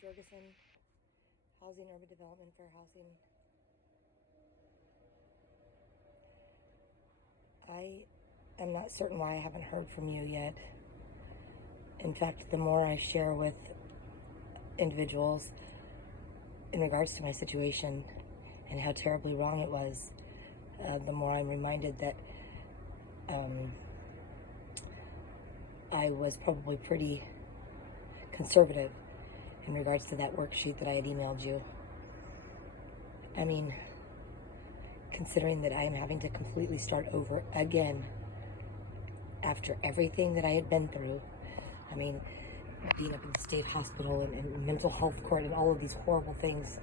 Jorgensen, Housing, Urban Development, Fair Housing. I am not certain why I haven't heard from you yet. In fact, the more I share with individuals in regards to my situation and how terribly wrong it was, the more I'm reminded that I was probably pretty conservative in regards to that worksheet that I had emailed you. I mean, considering that I am having to completely start over again after everything that I had been through. I mean, being up in the state hospital and mental health court and all of these horrible things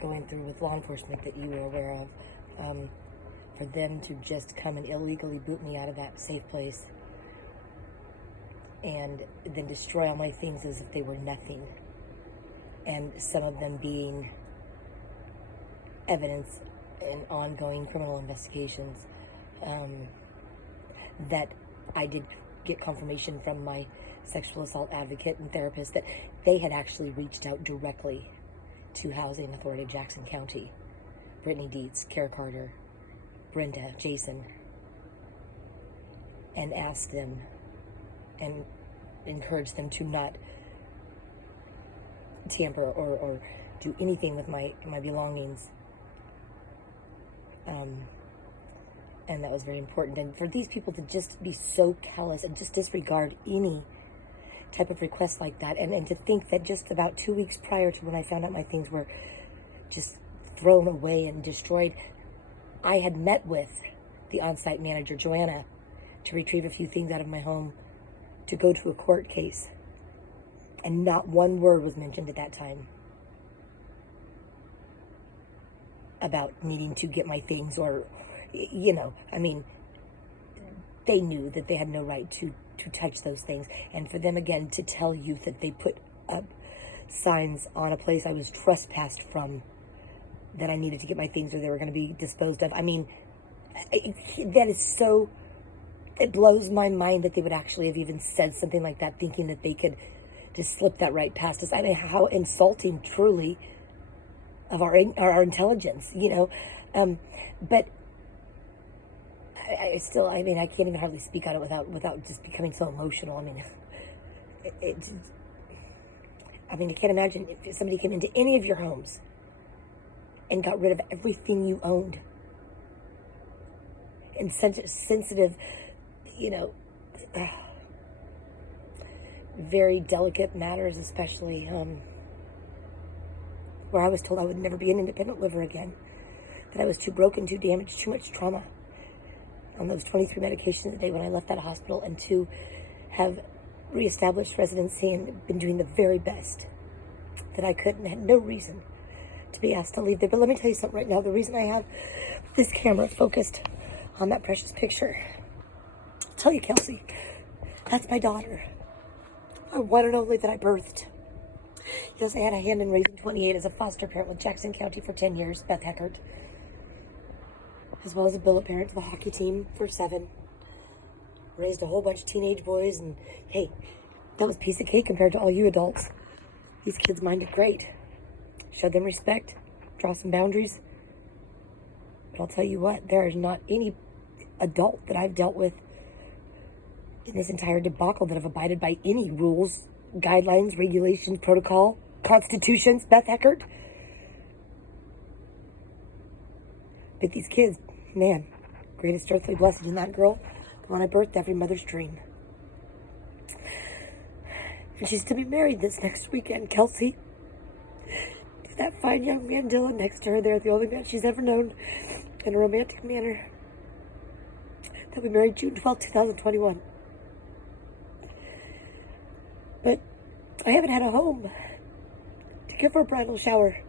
going through with law enforcement that you were aware of, for them to just come and illegally boot me out of that safe place and then destroy all my things as if they were nothing, and some of them being evidence in ongoing criminal investigations, that I did get confirmation from my sexual assault advocate and therapist that they had actually reached out directly to Housing Authority of Jackson County, Brittany Dietz, Kara Carter, Brenda, Jason, and asked them and encouraged them to not tamper or do anything with my belongings. And that was very important. And for these people to just be so callous and just disregard any type of request like that, and to think that just about 2 weeks prior to when I found out my things were just thrown away and destroyed, I had met with the on-site manager, Joanna, to retrieve a few things out of my home to go to a court case. And not one word was mentioned at that time about needing to get my things, or, you know, I mean, they knew that they had no right to touch those things. And for them, again, to tell you that they put up signs on a place I was trespassed from, that I needed to get my things or they were going to be disposed of. I mean, that is so, it blows my mind that they would actually have even said something like that, thinking that they could just slip that right past us. I mean, how insulting, truly, of our intelligence, you know. But I still, I mean, I can't even hardly speak on it without just becoming so emotional. I mean, I can't imagine if somebody came into any of your homes and got rid of everything you owned, and sensitive, you know, very delicate matters, especially where I was told I would never be an independent liver again, that I was too broken, too damaged, too much trauma on those 23 medications a day when I left that hospital, and to have reestablished residency and been doing the very best that I could, and had no reason to be asked to leave there. But let me tell you something right now. The reason I have this camera focused on that precious picture, I'll tell you, Kelsey, that's my daughter. My one and only that I birthed. Yes, I had a hand in raising 28 as a foster parent with Jackson County for 10 years, Beth Heckert, as well as a billet parent to the hockey team for 7. Raised a whole bunch of teenage boys, and hey, that was a piece of cake compared to all you adults. These kids minded great. Showed them respect, draw some boundaries. But I'll tell you what, there is not any adult that I've dealt with in this entire debacle that have abided by any rules, guidelines, regulations, protocol, constitutions, Beth Heckert. But these kids, man, greatest earthly blessing in that girl, the one I birthed, every mother's dream. And she's to be married this next weekend, Kelsey. To that fine young man, Dylan, next to her there, the only man she's ever known in a romantic manner. They'll be married June 12, 2021. But I haven't had a home to give her a bridal shower,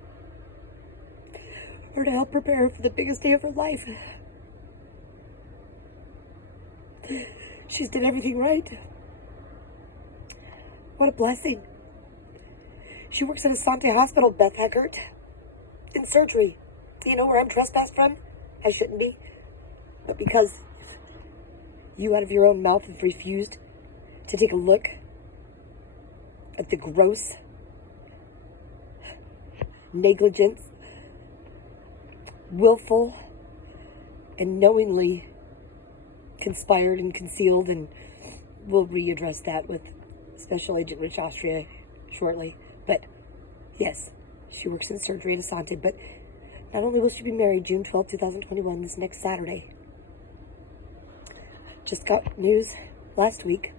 or to help prepare her for the biggest day of her life. She's did everything right. What a blessing. She works at a Sante hospital, Beth Heckert, in surgery. You know where I'm trespassed from? I shouldn't be. But because you out of your own mouth have refused to take a look at the gross negligence, willful, and knowingly conspired and concealed, and we'll readdress that with Special Agent Rich Austria shortly. But yes, she works in surgery at Asante. But not only will she be married June 12, 2021, this next Saturday, just got news last week,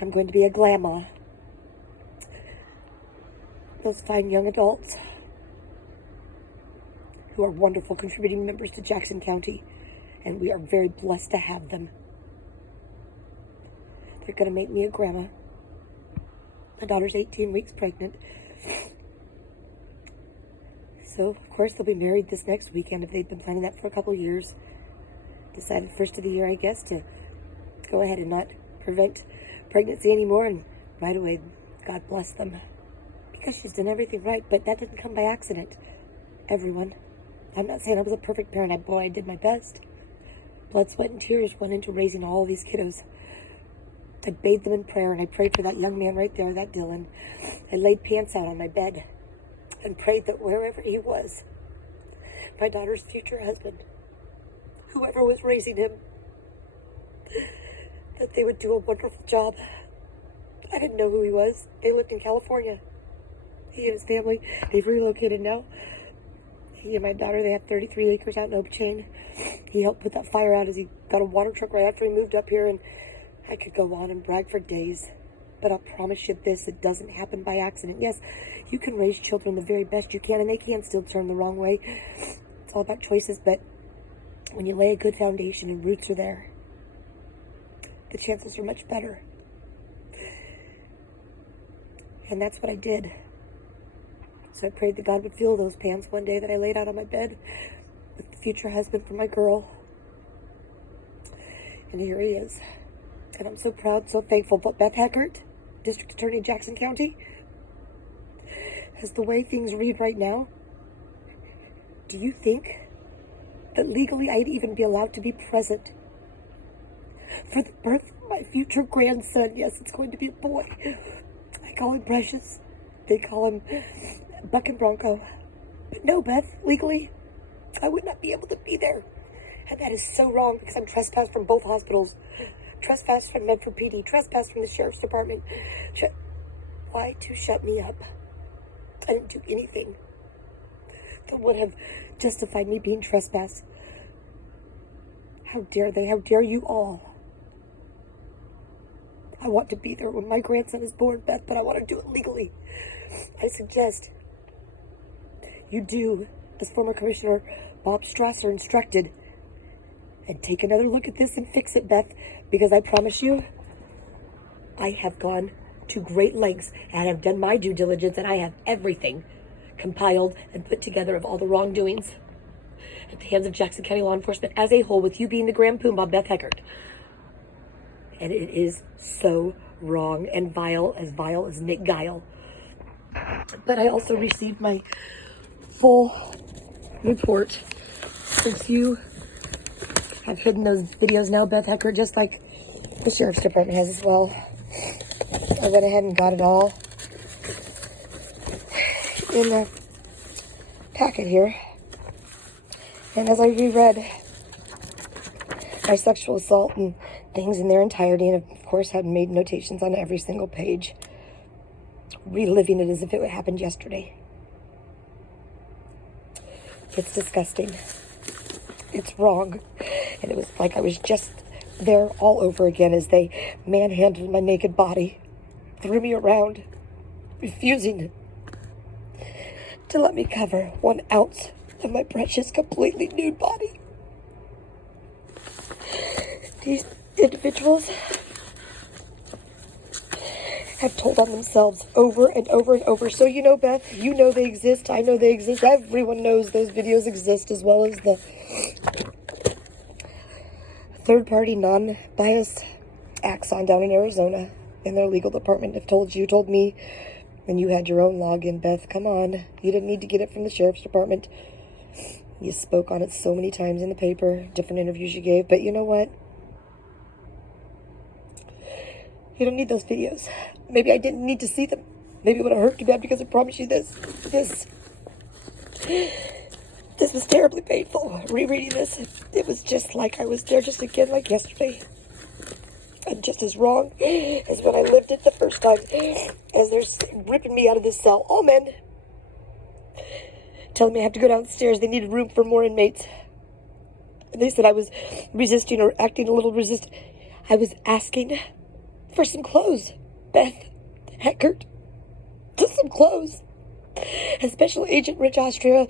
I'm going to be a grandma. Those fine young adults who are wonderful contributing members to Jackson County, and we are very blessed to have them. They're going to make me a grandma. My daughter's 18 weeks pregnant. So, of course, they'll be married this next weekend if they've been planning that for a couple years. Decided first of the year, I guess, to go ahead and not prevent pregnancy anymore, and right away, God bless them. Because she's done everything right, but that didn't come by accident, everyone. I'm not saying I was a perfect parent. Boy, I did my best. Blood, sweat, and tears went into raising all these kiddos. I bathed them in prayer, and I prayed for that young man right there, that Dylan. I laid pants out on my bed and prayed that wherever he was, my daughter's future husband, whoever was raising him, that they would do a wonderful job. I didn't know who he was. They lived in California. He and his family, they've relocated now. He and my daughter, they have 33 acres out in Oakchain. He helped put that fire out as he got a water truck right after he moved up here, and I could go on and brag for days. But I'll promise you this, it doesn't happen by accident. Yes, you can raise children the very best you can, and they can still turn the wrong way. It's all about choices, but when you lay a good foundation and roots are there, the chances are much better. And that's what I did. So I prayed that God would fill those pants one day that I laid out on my bed with the future husband for my girl. And here he is. And I'm so proud, so thankful. But Beth Heckert, District Attorney of Jackson County, as the way things read right now, do you think that legally I'd even be allowed to be present for the birth of my future grandson? Yes, it's going to be a boy. I call him Precious. They call him Buck and Bronco. But no, Beth, legally, I would not be able to be there. And that is so wrong, because I'm trespassed from both hospitals. Trespassed from Medford PD. Trespassed from the Sheriff's Department. Why to shut me up? I didn't do anything that would have justified me being trespassed. How dare they? How dare you all? I want to be there when my grandson is born, Beth, but I want to do it legally. I suggest you do as former Commissioner Bob Strasser instructed, and take another look at this and fix it, Beth, because I promise you, I have gone to great lengths and have done my due diligence, and I have everything compiled and put together of all the wrongdoings at the hands of Jackson County law enforcement as a whole, with you being the Grand Poobah, Beth Heckert. And it is so wrong and vile as Nick Guile. But I also received my full report, since you have hidden those videos now, Beth Heckert, just like the Sheriff's Department has as well. I went ahead and got it all in the packet here. And as I reread my sexual assault and things in their entirety, and of course had made notations on every single page, reliving it as if it happened yesterday. It's disgusting. It's wrong. And it was like I was just there all over again as they manhandled my naked body, threw me around, refusing to let me cover 1 ounce of my precious, completely nude body. These individuals have told on themselves over and over and over. So you know, Beth, you know they exist. I know they exist. Everyone knows those videos exist, as well as the third-party, non-biased Axon down in Arizona in their legal department have told me, and you had your own login, Beth. Come on. You didn't need to get it from the Sheriff's Department. You spoke on it so many times in the paper, different interviews you gave, but you know what? You don't need those videos. Maybe I didn't need to see them. Maybe it would have hurt too bad, because I promise you this This was terribly painful. Rereading this, it was just like I was there just again like yesterday. And just as wrong as when I lived it the first time. As they're ripping me out of this cell. All men. Telling me I have to go downstairs. They needed room for more inmates. And they said I was resisting or acting a little resistant. I was asking for some clothes. Beth, Heckert, just some clothes. And Special Agent Rich Austria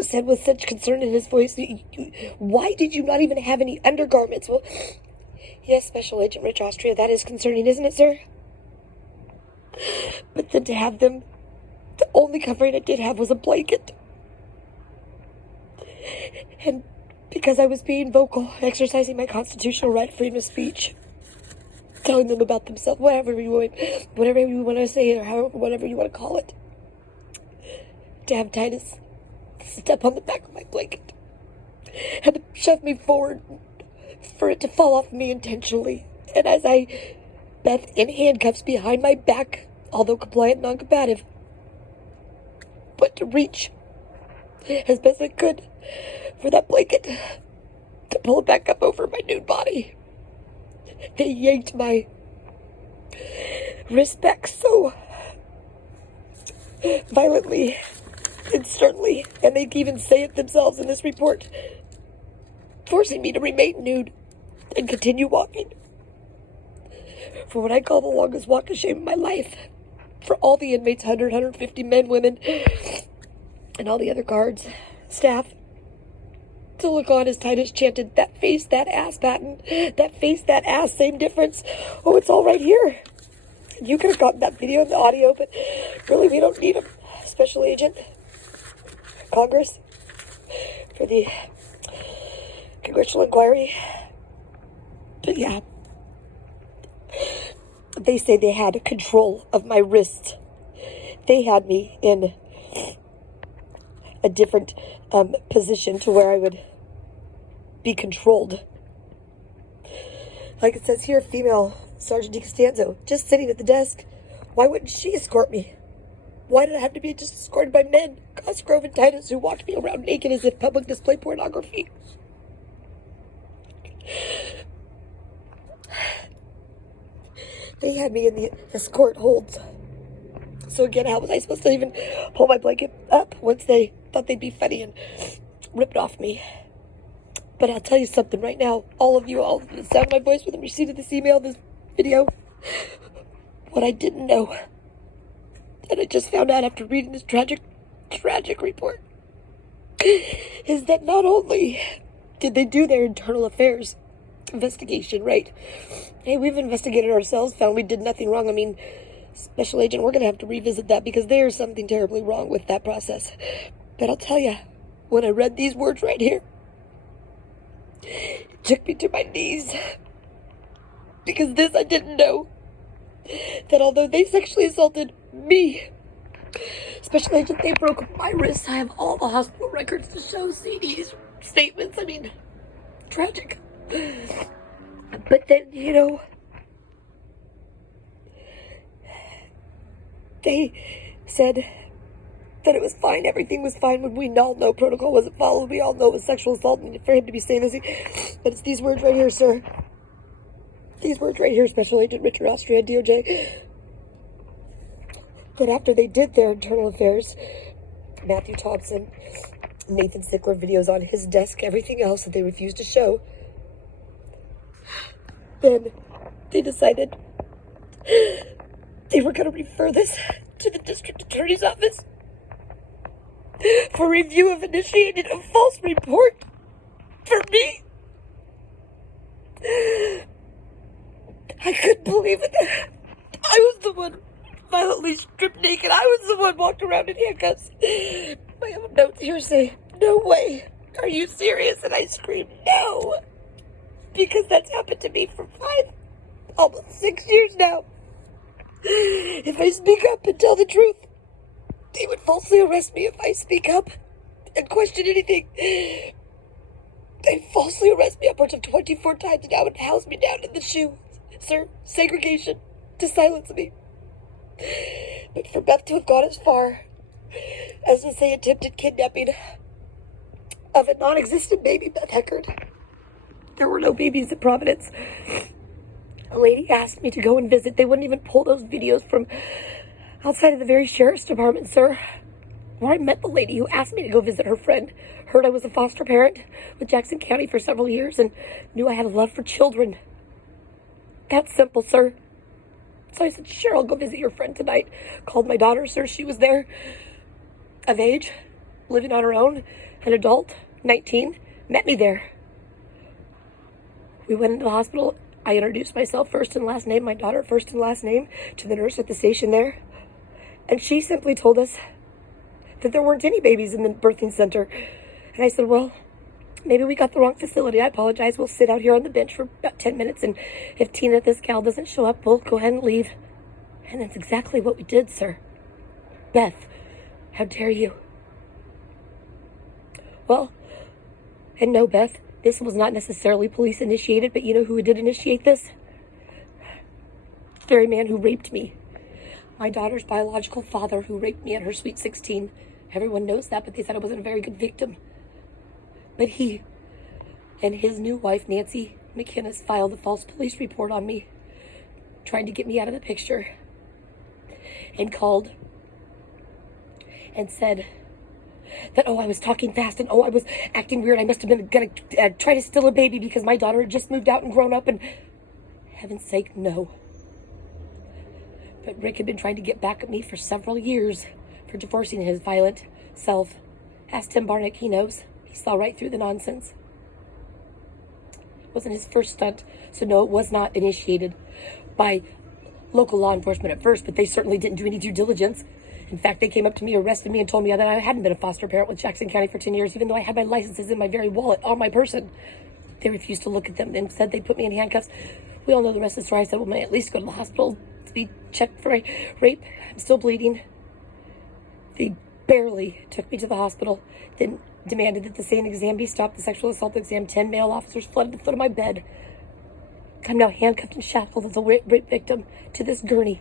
said with such concern in his voice, why did you not even have any undergarments? Well, yes, Special Agent Rich Austria, that is concerning, isn't it, sir? But then to have them, the only covering I did have was a blanket. And because I was being vocal, exercising my constitutional right of freedom of speech, telling them about themselves, whatever you want to say, or whatever you want to call it, to have Titus step on the back of my blanket and shove me forward for it to fall off me intentionally. And as Beth in handcuffs behind my back, although compliant, non-combative, but to reach as best I could for that blanket to pull it back up over my nude body. They yanked my wrist back so violently and sternly, and they even say it themselves in this report, forcing me to remain nude and continue walking for what I call the longest walk of shame of my life. For all the inmates, 150 men, women, and all the other guards, staff, to look on as Titus chanted, that face, that ass, Patton, that face, that ass, same difference. Oh, it's all right here. You could have gotten that video and the audio, but really we don't need a special agent. Congress for the congressional inquiry. But yeah, they say they had control of my wrist. They had me in a different position to where I would be controlled. Like it says here, female Sergeant DiCostanzo, just sitting at the desk. Why wouldn't she escort me? Why did I have to be just escorted by men, Cosgrove and Titus, who walked me around naked as if public display pornography? They had me in the escort holds. So again, how was I supposed to even pull my blanket up once they thought they'd be funny and ripped off me? But I'll tell you something right now, all of you, all of the sound of my voice within receipt of this email, this video, what I didn't know, and I just found out after reading this tragic report, is that not only did they do their internal affairs investigation, right? Hey, we've investigated ourselves, found we did nothing wrong. I mean, Special Agent, we're going to have to revisit that because there's something terribly wrong with that process. But I'll tell you, when I read these words right here, it took me to my knees. Because this I didn't know. That although they sexually assaulted me, Special Agent, they broke my wrists. I have all the hospital records to show, CDs, statements. I mean, tragic. But then, you know, they said that it was fine, everything was fine, when we all know protocol wasn't followed. We all know it was sexual assault, and for him to be saying this, but it's these words right here, sir. These words right here, Special Agent Richard Austria, DOJ. That after they did their internal affairs, Matthew Thompson, Nathan Sickler videos on his desk, everything else that they refused to show, then they decided they were going to refer this to the district attorney's office for review of initiating a false report for me. I couldn't believe it. I was the one violently stripped naked. I was the one walked around in handcuffs. My own notes here say, no way. Are you serious? And I screamed, no. Because that's happened to me for almost 6 years now. If I speak up and tell the truth, they would falsely arrest me if I speak up and question anything. They falsely arrest me upwards of 24 times now and house me down in the shoe, sir, segregation, to silence me. But for Beth to have gone as far as they say, attempted kidnapping of a non-existent baby, Beth Heckard. There were no babies at Providence. A lady asked me to go and visit. They wouldn't even pull those videos from outside of the very sheriff's department, sir, where I met the lady who asked me to go visit her friend. Heard I was a foster parent with Jackson County for several years and knew I had a love for children. That's simple, sir. So I said, sure, I'll go visit your friend tonight. Called my daughter, sir. She was there, of age, living on her own, an adult, 19, met me there. We went into the hospital. I introduced myself, first and last name, my daughter, first and last name, to the nurse at the station there. And she simply told us that there weren't any babies in the birthing center. And I said, well, maybe we got the wrong facility. I apologize. We'll sit out here on the bench for about 10 minutes. And if Tina, this gal, doesn't show up, we'll go ahead and leave. And that's exactly what we did, sir. Beth, how dare you? Well, and no, Beth, this was not necessarily police initiated, but you know who did initiate this? The very man who raped me. My daughter's biological father who raped me at her sweet 16. Everyone knows that, but they said I wasn't a very good victim. But he and his new wife, Nancy McInnes, filed a false police report on me, trying to get me out of the picture, and called and said that, I was talking fast, and I was acting weird. I must have been going to try to steal a baby because my daughter had just moved out and grown up, and heaven's sake, no. But Rick had been trying to get back at me for several years for divorcing his violent self. Ask Tim Barnick, he knows. He saw right through the nonsense. It wasn't his first stunt, so no, it was not initiated by local law enforcement at first, but they certainly didn't do any due diligence. In fact, they came up to me, arrested me, and told me that I hadn't been a foster parent with Jackson County for 10 years, even though I had my licenses in my very wallet on my person. They refused to look at them and said they put me in handcuffs. We all know the rest of the story. I said, well, may I at least go to the hospital to be checked for rape? I'm still bleeding. They barely took me to the hospital, then demanded that the same exam be stopped, the sexual assault exam. 10 male officers flooded the foot of my bed. I'm now handcuffed and shackled as a rape victim to this gurney.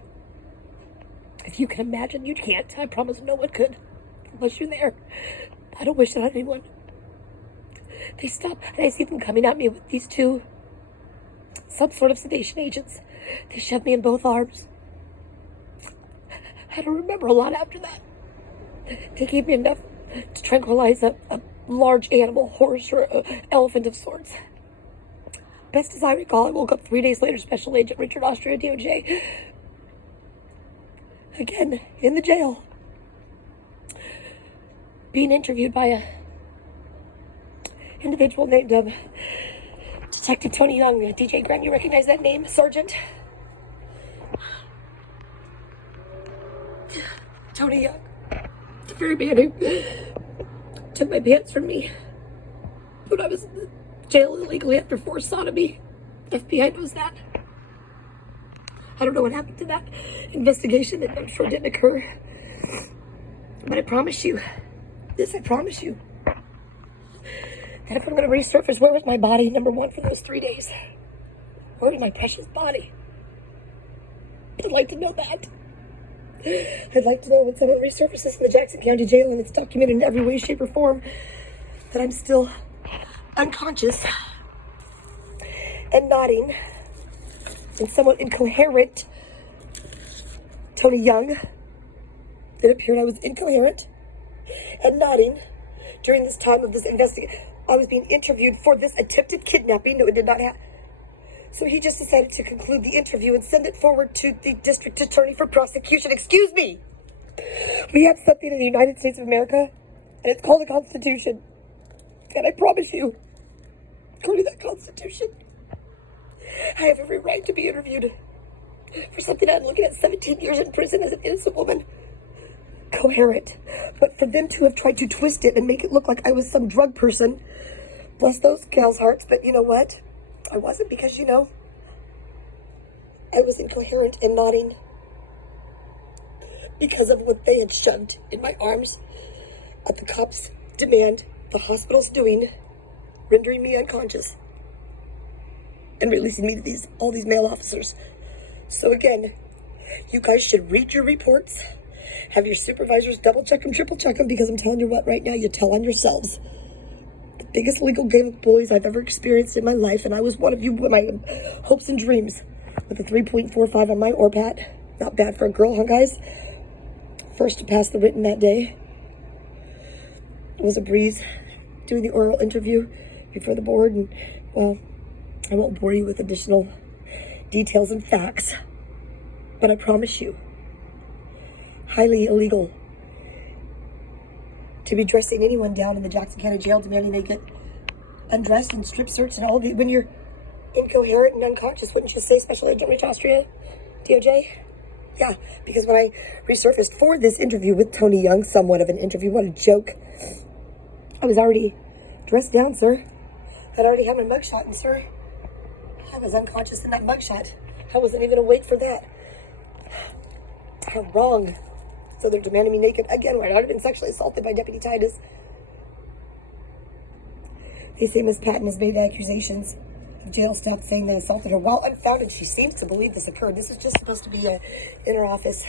If you can imagine, you can't. I promise no one could, unless you're there. I don't wish that on anyone. They stop, and I see them coming at me with these two, some sort of sedation agents. They shoved me in both arms. I don't remember a lot after that. They gave me enough to tranquilize a large animal, horse, or elephant of sorts. Best as I recall, I woke up 3 days later, Special Agent Richard Austria, DOJ, again, in the jail, being interviewed by a individual named Detective Tony Young. DJ Grant, you recognize that name, Sergeant? Tony Young, the very man who took my pants from me when I was in the jail illegally after forced sodomy. FBI knows that. I don't know what happened to that investigation, that I'm sure didn't occur. But I promise you, I promise you, that if I'm going to resurface, where was my body, number one, for those 3 days? Where was my precious body? I'd like to know that. I'd like to know when someone resurfaces in the Jackson County Jail and it's documented in every way, shape, or form that I'm still unconscious and nodding and somewhat incoherent. Tony Young, it appeared I was incoherent and nodding during this time of this investigation. I was being interviewed for this attempted kidnapping. No, it did not happen. So he just decided to conclude the interview and send it forward to the district attorney for prosecution. Excuse me. We have something in the United States of America, and it's called the Constitution. And I promise you, according to that Constitution, I have every right to be interviewed for something I'm looking at 17 years in prison as an innocent woman. Coherent. But for them to have tried to twist it and make it look like I was some drug person, bless those gals' hearts, but you know what? I wasn't, because, I was incoherent and nodding because of what they had shoved in my arms at the cops' demand, the hospital's doing, rendering me unconscious and releasing me to all these male officers. So again, you guys should read your reports Have your supervisors double check them, triple check them, because I'm telling you what, right now, you tell on yourselves. The biggest legal game of bullies I've ever experienced in my life, and I was one of you with my hopes and dreams with a 3.45 on my ORPAT. Not bad for a girl, huh, guys? First to pass the written that day. It was a breeze doing the oral interview before the board, and, well, I won't bore you with additional details and facts, but I promise you, highly illegal to be dressing anyone down in the Jackson County Jail, demanding they get undressed and strip searched and all the, when you're incoherent and unconscious. Wouldn't you say, Special Agent Rich Austria, DOJ? Yeah, because when I resurfaced for this interview with Tony Young, somewhat of an interview, what a joke, I was already dressed down, sir. I'd already had my mugshot, and sir, I was unconscious in that mugshot. I wasn't even awake for that. How wrong. So they're demanding me naked again, right? I've been sexually assaulted by Deputy Titus. They say Miss Patton has made the accusations of jail staff saying they assaulted her. While unfounded, she seems to believe this occurred. This is just supposed to be a inter-office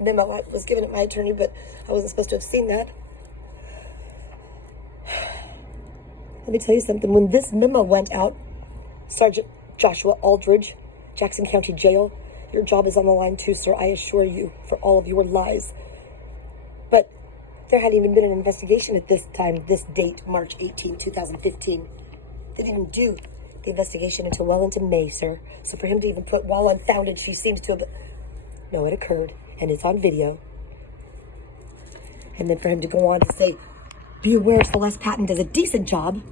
memo. I was given it my attorney, but I wasn't supposed to have seen that. Let me tell you something. When this memo went out, Sergeant Joshua Aldridge, Jackson County Jail, your job is on the line too, sir, I assure you, for all of your lies. But there hadn't even been an investigation at this time, this date, March 18, 2015. They didn't even do the investigation until well into May, sir. So for him to even put, while unfounded, she seems to have... No, it occurred, and it's on video. And then for him to go on to say, be aware Celeste Patton does a decent job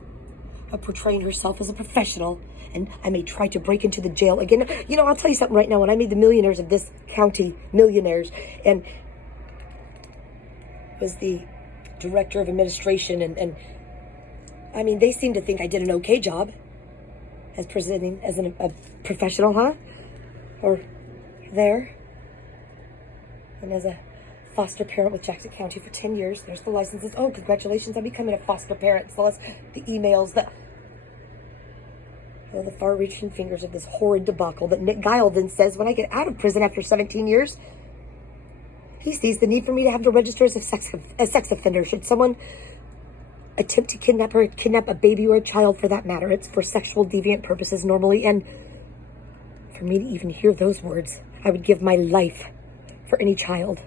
of portraying herself as a professional, and I may try to break into the jail again. You know, I'll tell you something right now. When I made the millionaires of this county, millionaires, and was the director of administration, and I mean, they seem to think I did an okay job as presenting as a professional, huh? Or there. And as a foster parent with Jackson County for 10 years. There's the licenses. Oh, congratulations on becoming a foster parent. So that's the emails, the far-reaching fingers of this horrid debacle that Nick Guile then says when I get out of prison after 17 years, he sees the need for me to have to register as a sex offender. Should someone attempt to kidnap a baby or a child for that matter, it's for sexual deviant purposes normally. And for me to even hear those words, I would give my life for any child.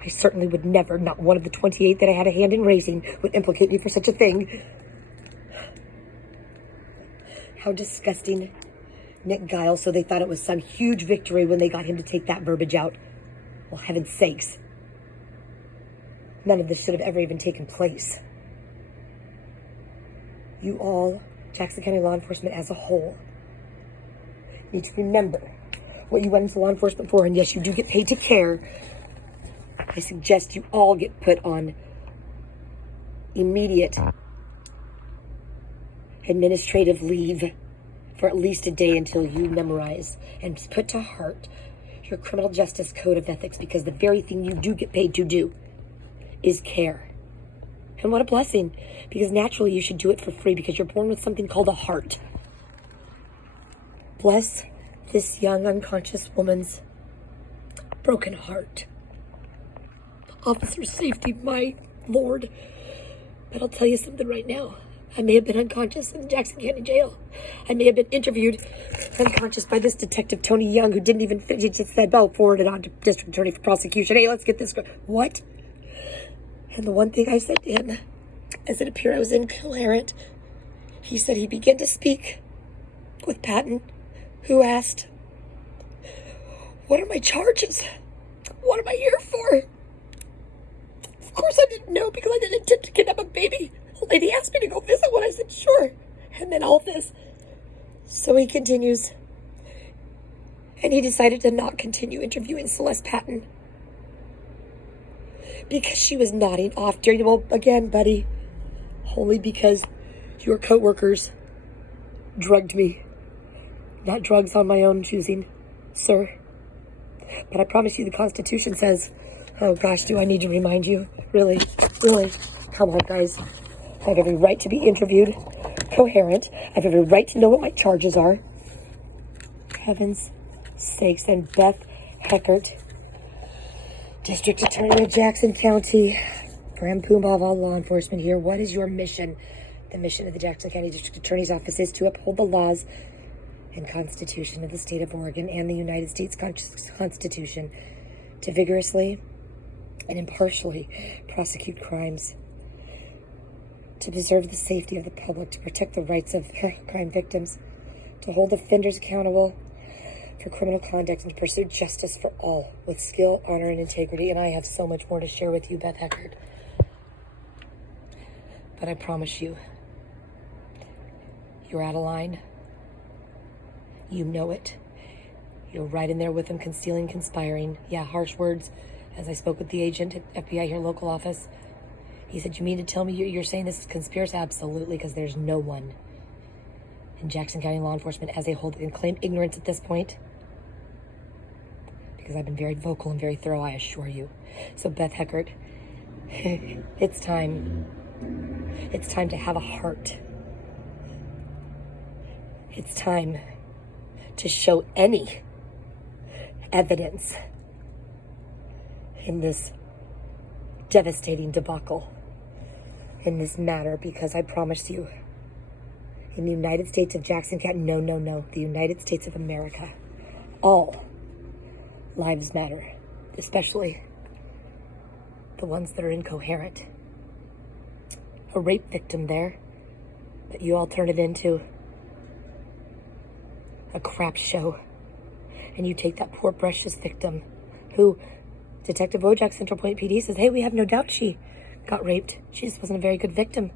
I certainly would never, not one of the 28 that I had a hand in raising, would implicate me for such a thing. How disgusting. Nick Guile, so they thought it was some huge victory when they got him to take that verbiage out. Well, heaven's sakes. None of this should have ever even taken place. You all, Jackson County law enforcement as a whole, need to remember what you went into law enforcement for, and yes, you do get paid to care. I suggest you all get put on immediate administrative leave for at least a day until you memorize and put to heart your criminal justice code of ethics, because the very thing you do get paid to do is care. And what a blessing, because naturally you should do it for free because you're born with something called a heart. Bless this young unconscious woman's broken heart. Officer safety, my Lord. But I'll tell you something right now. I may have been unconscious in the Jackson County Jail. I may have been interviewed unconscious by this detective, Tony Young, who didn't even finish. He just said, well, forward it on to district attorney for prosecution. Hey, let's get this. What? And the one thing I said to him, as it appeared I was incoherent, he said he began to speak with Patton, who asked, what are my charges? What am I here for? Of course I didn't know, because I didn't attempt to kidnap a baby. The lady asked me to go visit one. I said, sure. And then all this. So he continues. And he decided to not continue interviewing Celeste Patton, because she was nodding off during, well, again, buddy, only because your coworkers drugged me. Not drugs on my own choosing, sir. But I promise you the Constitution says, oh gosh, do I need to remind you? Really? Really? Come on, guys. I have every right to be interviewed, coherent. I have every right to know what my charges are. Heaven's sakes. And Beth Heckert, District Attorney of Jackson County, Graham Pumbaa of all law enforcement here. What is your mission? The mission of the Jackson County District Attorney's Office is to uphold the laws and Constitution of the state of Oregon and the United States Constitution, to vigorously and impartially prosecute crimes, to preserve the safety of the public, to protect the rights of crime victims, to hold offenders accountable for criminal conduct, and to pursue justice for all with skill, honor, and integrity. And I have so much more to share with you, Beth Eckert. But I promise you, you're out of line. You know it. You're right in there with them, concealing, conspiring. Yeah, harsh words. As I spoke with the agent at FBI here, local office, he said, you mean to tell me you're saying this is conspiracy? Absolutely, because there's no one in Jackson County law enforcement as a whole that can claim ignorance at this point. Because I've been very vocal and very thorough, I assure you. So Beth Eckert, it's time. It's time to have a heart. It's time to show any evidence in this devastating debacle, in this matter, because I promise you, in the United States of Jackson County, no, the United States of America, all lives matter, especially the ones that are incoherent. A rape victim there that you all turn it into a crap show. And you take that poor precious victim who Detective Wojak, Central Point PD, says, hey, we have no doubt she got raped. She just wasn't a very good victim.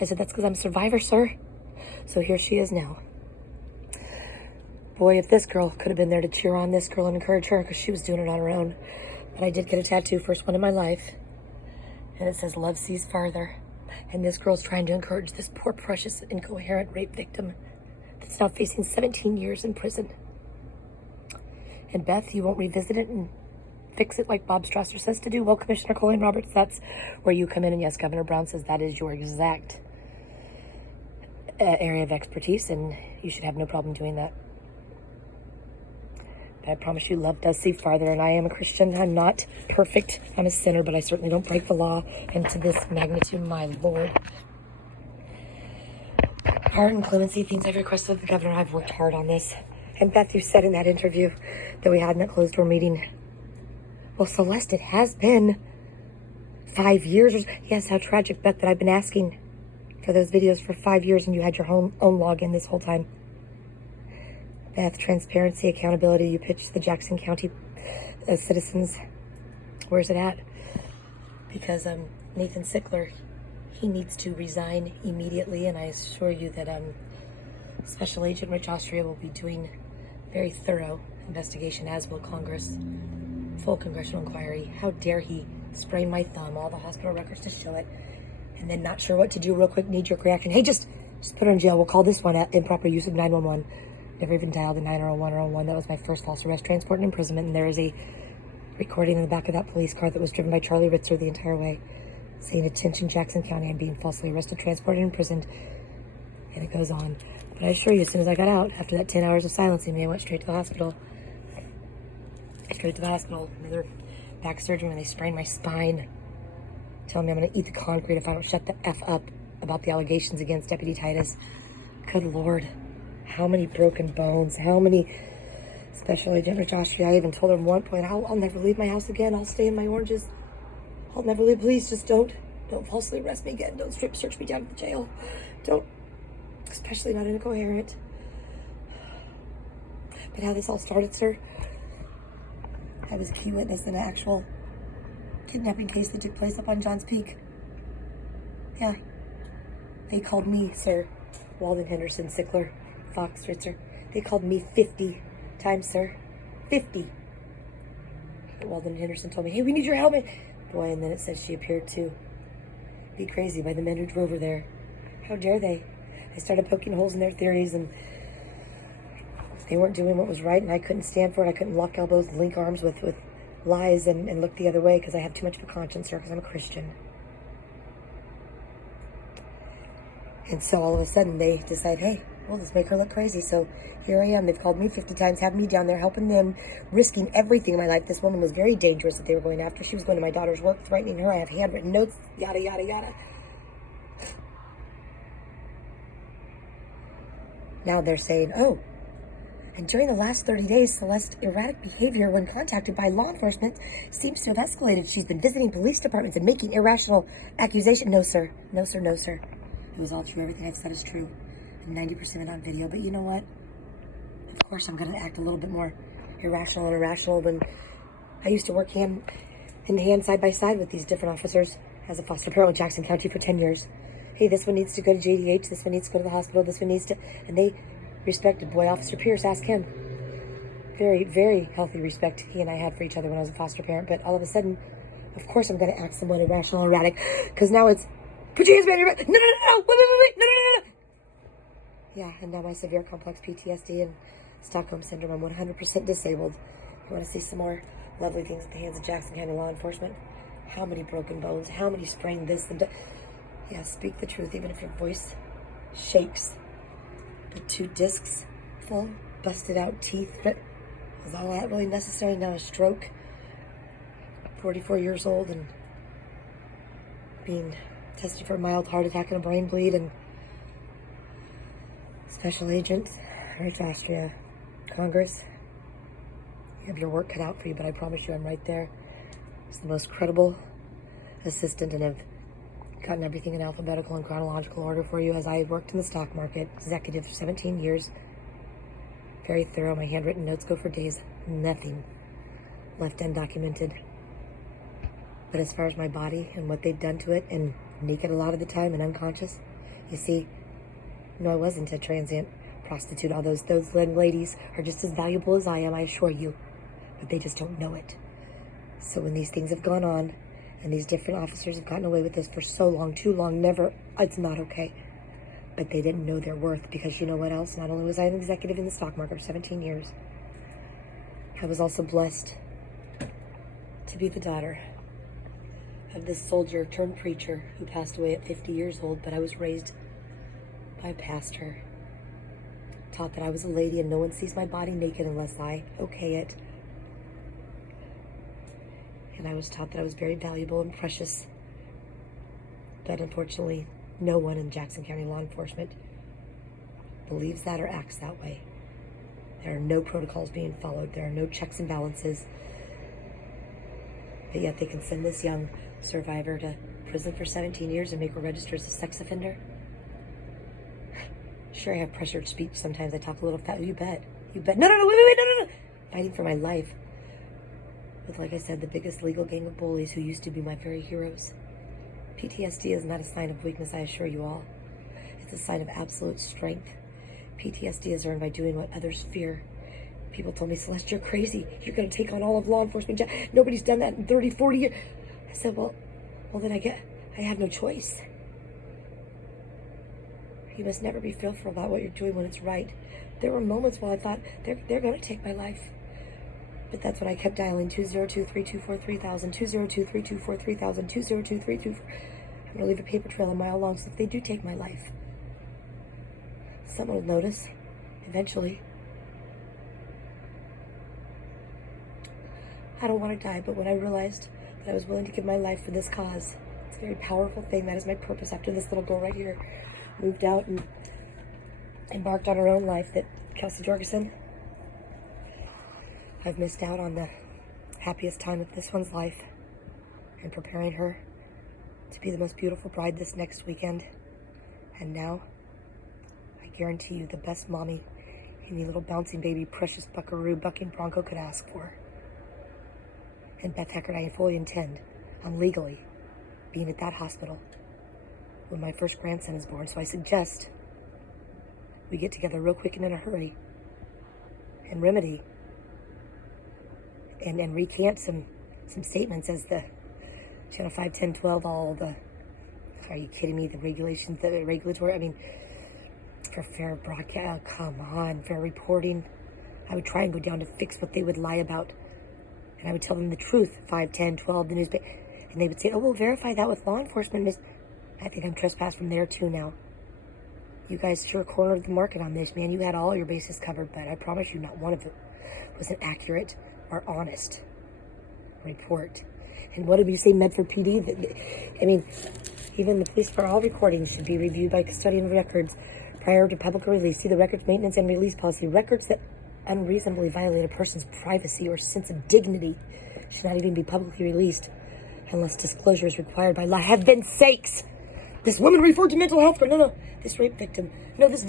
I said, that's because I'm a survivor, sir. So here she is now. Boy, if this girl could have been there to cheer on this girl and encourage her, because she was doing it on her own. But I did get a tattoo, first one in my life. And it says, love sees farther. And this girl's trying to encourage this poor, precious, incoherent rape victim that's now facing 17 years in prison. And Beth, you won't revisit it and fix it like Bob Strasser says to do? Well, Commissioner Colleen Roberts, that's where you come in. And yes, Governor Brown says that is your exact area of expertise, and you should have no problem doing that. But I promise you, love does see farther, and I am a Christian. I'm not perfect. I'm a sinner, but I certainly don't break the law. And to this magnitude, my Lord. Pardon, clemency, things I've requested of the governor. I've worked hard on this. And Beth, you said in that interview that we had in that closed door meeting, well, Celeste, it has been 5 years. Yes, how tragic, Beth, that I've been asking for those videos for 5 years, and you had your own login this whole time. Beth, transparency, accountability, you pitched the Jackson County citizens. Where's it at? Because Nathan Sickler, he needs to resign immediately, and I assure you that Special Agent Rich Austria will be doing very thorough investigation, as will Congress. Full congressional inquiry. How dare he sprain my thumb, all the hospital records to show it, and then not sure what to do, real quick, knee-jerk reaction. Hey, just put her in jail. We'll call this one improper use of 911. Never even dialed the 901 or 01. That was my first false arrest, transport, and imprisonment. And there is a recording in the back of that police car that was driven by Charlie Ritzer the entire way, saying, attention, Jackson County, I'm being falsely arrested, transported, and imprisoned. And it goes on. But I assure you, as soon as I got out, after that 10 hours of silencing me, I went straight to the hospital. Another back surgery when they sprained my spine, telling me I'm going to eat the concrete if I don't shut the F up about the allegations against Deputy Titus. Good Lord. How many broken bones? How many Special Agent Rich Austria? I even told her at one point, I'll never leave my house again. I'll stay in my oranges. I'll never leave. Please, just don't falsely arrest me again. Don't strip search me down to the jail. Don't, especially not incoherent. But how this all started, sir, I was a key witness in an actual kidnapping case that took place up on Johns Peak. Yeah. They called me, sir, Walden, Henderson, Sickler, Fox, Ritzer. They called me 50 times, sir. 50. Walden and Henderson told me, hey, we need your helmet. Boy, and then it says she appeared to be crazy by the men who drove her there. How dare they? I started poking holes in their theories, and they weren't doing what was right, and I couldn't stand for it. I couldn't lock elbows and link arms with lies and look the other way, because I have too much of a conscience, sir, because I'm a Christian. And so all of a sudden they decide, hey, we'll just make her look crazy. So here I am. They've called me 50 times, having me down there, helping them, risking everything in my life. This woman was very dangerous that they were going after. She was going to my daughter's work, threatening her. I have handwritten notes, yada, yada, yada. Now they're saying, oh, and during the last 30 days, Celeste's erratic behavior when contacted by law enforcement seems to have escalated. She's been visiting police departments and making irrational accusations. No, sir. No, sir. No, sir. It was all true. Everything I've said is true. And 90% of it on video. But you know what? Of course, I'm going to act a little bit more irrational and irrational than I used to work hand in hand, side by side with these different officers as a foster parent in Jackson County for 10 years. Hey, this one needs to go to JDH. This one needs to go to the hospital. This one needs to... And they respected. Boy, Officer Pierce, ask him. Very, very healthy respect he and I had for each other when I was a foster parent. But all of a sudden, of course, I'm going to act somewhat irrational, erratic. Because now it's... Put your hands behind your back. No, no, no, no. Wait. No, no, no, no. Yeah, and now my severe complex PTSD and Stockholm Syndrome. I'm 100% disabled. You want to see some more lovely things at the hands of Jackson County law enforcement? How many broken bones? How many sprained this and that? Yeah, speak the truth, even if your voice shakes. But 2 discs full, busted out teeth. But was all that really necessary? Now a stroke. 44 years old and being tested for a mild heart attack and a brain bleed, and Special Agent, right, Austria, Congress. You have your work cut out for you, but I promise you I'm right there. It's the most credible assistant, and have gotten everything in alphabetical and chronological order for you, as I worked in the stock market, executive for 17 years. Very thorough. My handwritten notes go for days. Nothing left undocumented. But as far as my body and what they've done to it, and naked a lot of the time and unconscious, you see, no, I wasn't a transient prostitute. All those young ladies are just as valuable as I am, I assure you. But they just don't know it. So when these things have gone on, and these different officers have gotten away with this for so long, too long, never, it's not okay. But they didn't know their worth, because you know what else? Not only was I an executive in the stock market for 17 years, I was also blessed to be the daughter of this soldier turned preacher who passed away at 50 years old, but I was raised by a pastor, taught that I was a lady and no one sees my body naked unless I okay it. And I was taught that I was very valuable and precious. But unfortunately, no one in Jackson County law enforcement believes that or acts that way. There are no protocols being followed. There are no checks and balances. But yet they can send this young survivor to prison for 17 years and make her register as a sex offender. Sure, I have pressured speech. Sometimes I talk a little fast. You bet. You bet. No, wait, no. Fighting for my life. With, like I said, the biggest legal gang of bullies who used to be my very heroes. PTSD is not a sign of weakness, I assure you all. It's a sign of absolute strength. PTSD is earned by doing what others fear. People told me, Celeste, you're crazy. You're going to take on all of law enforcement. Nobody's done that in 30, 40 years. I said, well, then I have no choice. You must never be fearful about what you're doing when it's right. There were moments when I thought, they're going to take my life. But that's when I kept dialing 202-324-3000, 202-324-3000, 202-324. I'm going to leave a paper trail a mile long, so if they do take my life, someone will notice, eventually. I don't want to die, but when I realized that I was willing to give my life for this cause, it's a very powerful thing. That is my purpose. After this little girl right here moved out and embarked on her own life, that Kelsey Jorgensen, I've missed out on the happiest time of this one's life and preparing her to be the most beautiful bride this next weekend. And now, I guarantee you, the best mommy any little bouncing baby, precious buckaroo, bucking bronco could ask for. And Beth Heckert, I fully intend on legally being at that hospital when my first grandson is born. So I suggest we get together real quick and in a hurry and remedy and recant some statements as the Channel 5, 10, 12, all the, are you kidding me, the regulations, the regulatory, I mean, for fair broadcast, come on, fair reporting. I would try and go down to fix what they would lie about. And I would tell them the truth, 5, 10, 12, the newspaper. And they would say, oh, we'll verify that with law enforcement. I think I'm trespassed from there too now. You guys sure cornered the market on this, man. You had all your bases covered, but I promise you not one of it was an accurate or honest report. And what did we say, Medford PD? I mean, even the police for all recordings should be reviewed by custodian of records prior to public release. See the records maintenance and release policy. Records that unreasonably violate a person's privacy or sense of dignity should not even be publicly released unless disclosure is required by law. Heaven's sakes! This woman referred to mental health for, no, this rape victim. No, this victim.